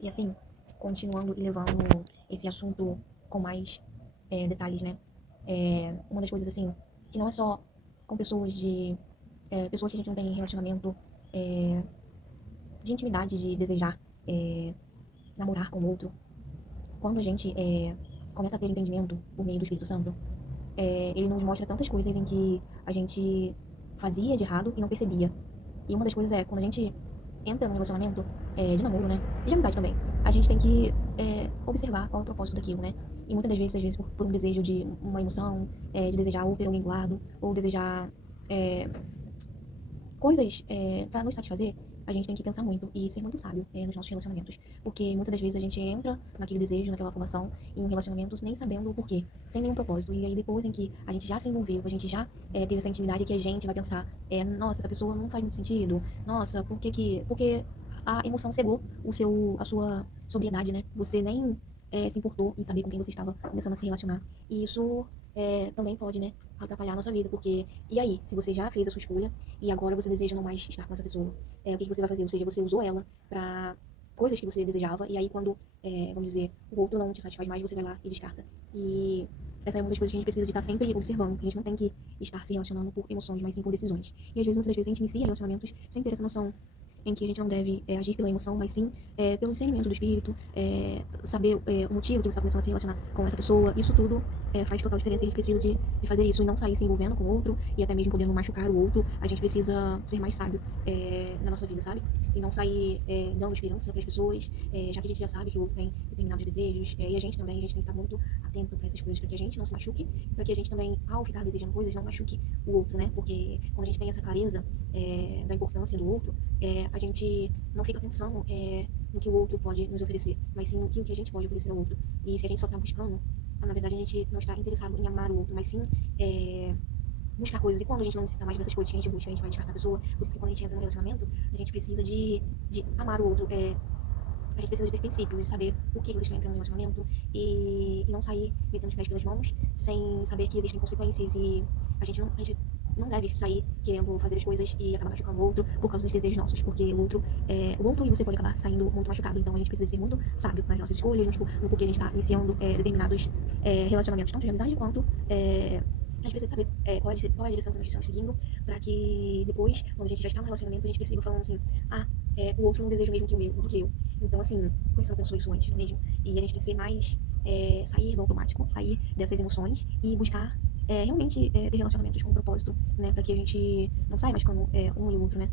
E assim, continuando e levando esse assunto com mais detalhes, né? Uma das coisas assim, que não é só com pessoas pessoas que a gente não tem relacionamento é, de intimidade, de desejar namorar com o outro. Quando a gente começa a ter entendimento por meio do Espírito Santo, ele nos mostra tantas coisas em que a gente fazia de errado e não percebia. E uma das coisas é, quando a gente entra num relacionamento de namoro, né? E de amizade também, a gente tem que observar qual é o propósito daquilo, né? E muitas das vezes, às vezes, por um desejo de uma emoção, de desejar ou ter alguém do lado, ou desejar coisas para nos satisfazer, a gente tem que pensar muito e ser muito sábio nos nossos relacionamentos. Porque muitas das vezes a gente entra naquele desejo, naquela formação, em um relacionamento nem sabendo o porquê, sem nenhum propósito. E aí depois em que a gente já se envolveu, a gente já teve essa intimidade, que a gente vai pensar, nossa, essa pessoa não faz muito sentido, nossa, porque a emoção cegou a sua sobriedade, né? Você nem se importou em saber com quem você estava começando a se relacionar. E isso também pode, né, atrapalhar a nossa vida, porque, e aí, se você já fez a sua escolha, e agora você deseja não mais estar com essa pessoa, o que você vai fazer? Ou seja, você usou ela pra coisas que você desejava, e aí quando, vamos dizer, o outro não te satisfaz mais, você vai lá e descarta. E essa é uma das coisas que a gente precisa de estar sempre observando, que a gente não tem que estar se relacionando por emoções, mas sim por decisões. E às vezes, muitas das vezes, a gente inicia relacionamentos sem ter essa noção em que a gente não deve agir pela emoção, mas sim pelo discernimento do espírito, saber o motivo que você está começando a se relacionar com essa pessoa. Isso tudo faz total diferença. A gente precisa de fazer isso e não sair se envolvendo com o outro e até mesmo podendo machucar o outro. A gente precisa ser mais sábio na nossa vida, sabe? E não sair dando esperança para as pessoas, já que a gente já sabe que o outro tem determinados desejos, e a gente também, a gente tem que estar muito atento para essas coisas, para que a gente não se machuque, para que a gente também, ao ficar desejando coisas, não machuque o outro, né? Porque quando a gente tem essa clareza da importância do outro, a gente não fica pensando no que o outro pode nos oferecer, mas sim no que o que a gente pode oferecer ao outro. E se a gente só está buscando, na verdade a gente não está interessado em amar o outro, mas sim buscar coisas. E quando a gente não necessita mais dessas coisas que a gente busca, a gente vai descartar a pessoa. Por isso que quando a gente entra num relacionamento, a gente precisa de amar o outro. A gente precisa de ter princípios, de saber o que você está entrando no relacionamento e não sair metendo os pés pelas mãos sem saber que existem consequências e a gente não deve sair querendo fazer as coisas e acabar machucando o outro por causa dos desejos nossos, porque o outro e você pode acabar saindo muito machucado. Então a gente precisa ser muito sábio nas nossas escolhas, no porquê a gente está iniciando determinados relacionamentos, tanto de amizade quanto a gente precisa saber qual é a direção que nós estamos seguindo, para que depois, quando a gente já está no relacionamento, a gente perceba falando assim, o outro não deseja o mesmo que eu. Então, assim, por que você não pensou isso antes, não é mesmo? E a gente tem que ser mais, sair do automático, sair dessas emoções e buscar realmente ter relacionamentos com propósito, né? Para que a gente não saia machucando um e o outro, né?